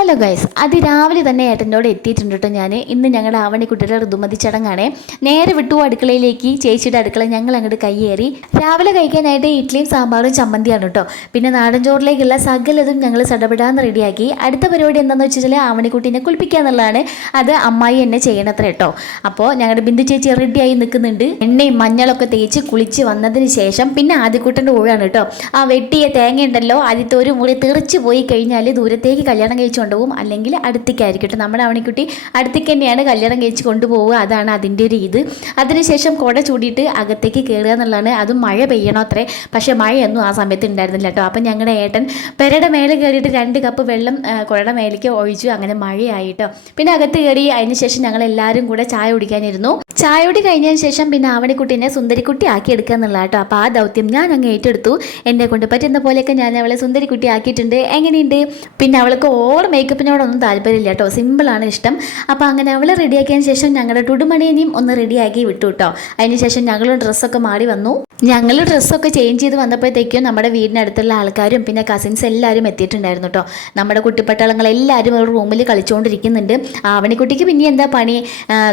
Hello guys അത് രാവിലെ തന്നെ ഏട്ടന്റെ എത്തിയിട്ടുണ്ട് കേട്ടോ ഞാൻ ഇന്ന് ഞങ്ങളുടെ ആവണിക്കുട്ടിയുടെ ഋതുമതി ചടങ്ങാണ്. നേരെ വിട്ടു അടുക്കളയിലേക്ക് ചേച്ചിയുടെ അടുക്കള ഞങ്ങൾ അങ്ങോട്ട് കയ്യേറി. രാവിലെ കഴിക്കാനായിട്ട് ഇഡ്ഡലിയും സാമ്പാറും ചമ്മന്തിയാണ് കേട്ടോ പിന്നെ നാടൻ ചോറിലേക്കുള്ള സകലതും ഞങ്ങൾ സടപെടാന്ന് റെഡിയാക്കി. അടുത്ത പരിപാടി എന്താണെന്ന് വെച്ചാൽ ആവണിക്കുട്ടീനെ കുളിപ്പിക്കുക എന്നുള്ളതാണ്. അത് അമ്മായി എന്നെ ചെയ്യണത്ര കേട്ടോ അപ്പോൾ ഞങ്ങളുടെ ബിന്ദു ചേച്ചി റെഡിയായി നിൽക്കുന്നുണ്ട് എണ്ണയും മഞ്ഞളൊക്കെ തേച്ച് കുളിച്ച് വന്നതിന് ശേഷം പിന്നെ ആദ്യക്കൂട്ടന്റെ ഊഴാണ് കേട്ടോ ആ വെട്ടിയ തേങ്ങ ഉണ്ടല്ലോ ആദ്യത്തെ ഒരു മുറി തെറിച്ച് പോയി കഴിഞ്ഞാൽ ദൂരത്തേക്ക് കല്യാണം കഴിച്ച് കൊണ്ടുപോകും അല്ലെങ്കിൽ അടുത്തേക്കായിരിക്കും കേട്ടോ നമ്മുടെ അവണിക്കുട്ടി അടുത്തേക്ക് തന്നെയാണ് കല്യാണം കഴിച്ച് കൊണ്ടുപോവുക. അതാണ് അതിന്റെ ഒരു ഇത്. അതിനുശേഷം കുട ചൂടിയിട്ട് അകത്തേക്ക് കയറുക എന്നുള്ളതാണ്. അതും മഴ പെയ്യണോ അത്രേ. പക്ഷേ മഴയൊന്നും ആ സമയത്ത് ഉണ്ടായിരുന്നില്ല കേട്ടോ. അപ്പം ഞങ്ങളുടെ ഏട്ടൻ പെരയുടെ മേലെ കയറിയിട്ട് രണ്ട് കപ്പ് വെള്ളം കുഴയുടെ മേലേക്ക് ഒഴിച്ചു. അങ്ങനെ മഴയായിട്ടോ പിന്നെ അകത്ത് കയറി അതിനുശേഷം ഞങ്ങൾ എല്ലാവരും കൂടെ ചായ കുടിക്കാനിരുന്നു. ചായ കുടി കഴിഞ്ഞതിന് ശേഷം പിന്നെ ആവണിക്കുട്ടീനെ സുന്ദരിക്കുട്ടി ആക്കി എടുക്കുക എന്നുള്ള കേട്ടോ അപ്പോൾ ആ ദൗത്യം ഞാൻ അങ്ങ് ഏറ്റെടുത്തു. എന്നെ കൊണ്ട് പറ്റുന്ന പോലെയൊക്കെ ഞാൻ അവളെ സുന്ദരിക്കുട്ടി ആക്കിയിട്ടുണ്ട്. എങ്ങനെയുണ്ട്? പിന്നെ അവൾക്ക് ഓവർ മേക്കപ്പിനോടൊന്നും താല്പര്യമില്ല കേട്ടോ. സിമ്പിളാണ് ഇഷ്ടം. അപ്പോൾ അങ്ങനെ അവളെ റെഡിയാക്കിയതിന് ശേഷം ഞങ്ങളുടെ ടുടുമണിയെയും ഒന്ന് റെഡിയാക്കി വിട്ടു കേട്ടോ. അതിന് ശേഷം ഞങ്ങളും ഡ്രസ്സൊക്കെ മാറി വന്നു. ഞങ്ങൾ ഡ്രസ്സൊക്കെ ചേഞ്ച് ചെയ്ത് വന്നപ്പോഴത്തേക്കും നമ്മുടെ വീടിനടുത്തുള്ള ആൾക്കാരും പിന്നെ കസിൻസ് എല്ലാവരും എത്തിയിട്ടുണ്ടായിരുന്നു കേട്ടോ. നമ്മുടെ കുട്ടിപ്പട്ടാളങ്ങൾ എല്ലാവരും ഒരു റൂമിൽ കളിച്ചുകൊണ്ടിരിക്കുന്നുണ്ട് ആവണിക്കുട്ടിക്ക് പിന്നെ എന്താ പണി?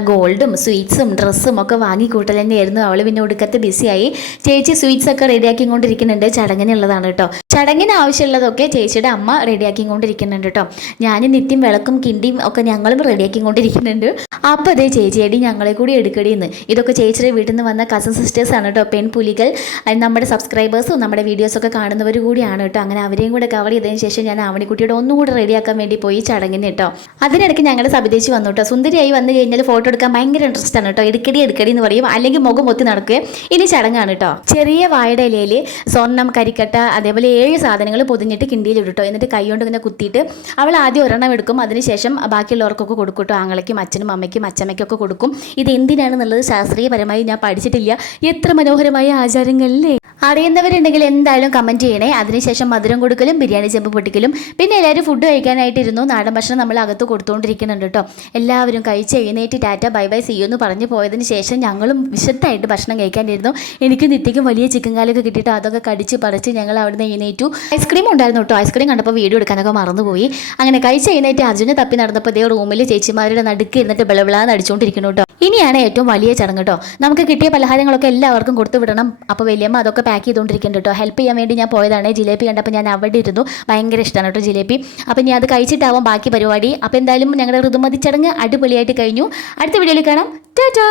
ഗോൾഡും സ്വീറ്റ്സും ഡ്രസ്സും ഒക്കെ വാങ്ങിക്കൂട്ടൽ തന്നെയായിരുന്നു അവൾ പിന്നെ ഒടുക്കത്ത് ബിസിയായി. ചേച്ചി സ്വീറ്റ്സ് ഒക്കെ റെഡിയാക്കിക്കൊണ്ടിരിക്കുന്നുണ്ട്. ചടങ്ങിനുള്ളതാണ് കേട്ടോ ചടങ്ങിന് ആവശ്യമുള്ളതൊക്കെ ചേച്ചിയുടെ അമ്മ റെഡിയാക്കിക്കൊണ്ടിരിക്കുന്നുണ്ട് കേട്ടോ ഞാനും നിത്യം വിളക്കും കിണ്ടിയും ഒക്കെ ഞങ്ങളും റെഡിയാക്കിക്കൊണ്ടിരിക്കുന്നുണ്ട്. അപ്പോൾ അതേ ചേച്ചിയടി ഞങ്ങളെ കൂടി എടുക്കടിയെന്ന് ഇതൊക്കെ ചേച്ചിയുടെ വീട്ടിൽ നിന്ന് വന്ന കസിൻ ആണ് കേട്ടോ പെൺപുലികൾ. നമ്മുടെ സബ്സ്ക്രൈബേഴ്സും നമ്മുടെ വീഡിയോസൊക്കെ കാണുന്നവർ കൂടിയാണ് കേട്ടോ അങ്ങനെ അവരെയും കൂടെ കവർ ചെയ്തതിന് ശേഷം ഞാൻ ആവണിക്കുട്ടിയുടെ ഒന്നും കൂടെ റെഡിയാക്കാൻ വേണ്ടി പോയി ചടങ്ങിന് കേട്ടോ അതിനിടയ്ക്ക് ഞങ്ങളുടെ സബിതേച്ച് വന്നു കേട്ടോ സുന്ദരിയായി വന്നു കഴിഞ്ഞാൽ ഫോട്ടോ എടുക്കാൻ ഭയങ്കര ഇൻട്രസ്റ്റ് ആണ് കേട്ടോ എടുക്കടി എടുക്കടി എന്ന് പറയും. അല്ലെങ്കിൽ മുഖം ഒത്തി നടക്കുകയും ഇനി ചടങ്ങാണ് കേട്ടോ ചെറിയ വാഴയുടെ ഇലയിൽ സ്വർണം കരിക്കട്ട അതേപോലെ ഏഴ് സാധനങ്ങൾ പൊതിഞ്ഞിട്ട് കിണ്ടിയിൽ ഇട്ടോ എന്നിട്ട് കൈ കൊണ്ട് ഇങ്ങനെ കുത്തിയിട്ട് അവൾ ആദ്യം ഒരെണ്ണം എടുക്കും. അതിനുശേഷം ബാക്കിയുള്ളവർക്കൊക്കെ കൊടുക്കും കേട്ടോ ആങ്ങളയ്ക്കും അച്ഛനും അമ്മയ്ക്കും അച്ഛമ്മയ്ക്കൊക്കെ കൊടുക്കും. ഇത് എന്തിനാണെന്നുള്ളത് ശാസ്ത്രീയപരമായി ഞാൻ പഠിച്ചിട്ടില്ല. എത്ര മനോഹരമായ ആചാരങ്ങളല്ലേ? അറിയുന്നവരുണ്ടെങ്കിൽ എന്തായാലും കമന്റ് ചെയ്യണേ. അതിനുശേഷം മധുരം കൊടുക്കലും ബിരിയാണി ചെമ്പ് പൊട്ടിക്കലും പിന്നെ എല്ലാവരും ഫുഡ് കഴിക്കാനായിട്ടിരുന്നു. നാടൻ ഭക്ഷണം നമ്മൾ അകത്ത് കൊടുത്തുകൊണ്ടിരിക്കുന്നുണ്ട് കേട്ടോ. എല്ലാവരും കഴിച്ച് എഴുന്നേറ്റ് ടാറ്റ ബൈ ബൈ സി എന്ന് പറഞ്ഞു പോയതിന് ശേഷം ഞങ്ങളും വിശദമായിട്ട് ഭക്ഷണം കഴിക്കാനിരുന്നു. എനിക്ക് നിത്യക്കും വലിയ ചിക്കൻ കാലൊക്കെ കിട്ടിയിട്ട് അതൊക്കെ കടിച്ച് പറിച്ച് ഞങ്ങൾ അവിടുന്ന് എഴുന്നേറ്റു. ഐസ്ക്രീം ഉണ്ടായിരുന്നു കേട്ടോ. ഐസ്ക്രീം കണ്ടപ്പോൾ വീഡിയോ എടുക്കാനൊക്കെ മറന്നുപോയി. അങ്ങനെ കഴിച്ച് എഴുന്നേറ്റ് അർജുനെ തപ്പി നടന്നപ്പോൾ ഇതേ റൂമിൽ ചേച്ചിമാരുടെ നടുക്ക് ഇരുന്നിട്ട് ബിളവിളാന്ന് അടിച്ചുകൊണ്ടിരിക്കുന്നു കേട്ടോ. ഇനിയാണ് ഏറ്റവും വലിയ ചടങ്ങ് കേട്ടോ. നമുക്ക് കിട്ടിയ പലഹാരങ്ങളൊക്കെ എല്ലാവർക്കും കൊടുത്തു വിടണം. അപ്പോൾ വലിയമ്മ അതൊക്കെ പാക്ക് ചെയ്തുകൊണ്ടിരിക്കുന്നുണ്ട് കേട്ടോ. ഹെൽപ്പ് ചെയ്യാൻ വേണ്ടി ഞാൻ പോയതാണ്. ജിലേബി കണ്ടപ്പോൾ ഞാൻ അവിടെ ഇരുന്നു. ഭയങ്കര ഇഷ്ടമാണ് കേട്ടോ ജിലേബി. അപ്പോൾ ഞാൻ അത് കഴിച്ചിട്ടാവും ബാക്കി പരിപാടി. അപ്പോൾ എന്തായാലും ഞങ്ങളുടെ ഋതുമതി ചടങ്ങ് അടിപൊളിയായിട്ട് കഴിഞ്ഞു. അടുത്ത വീഡിയോയിൽ കാണാം. ടാറ്റാ!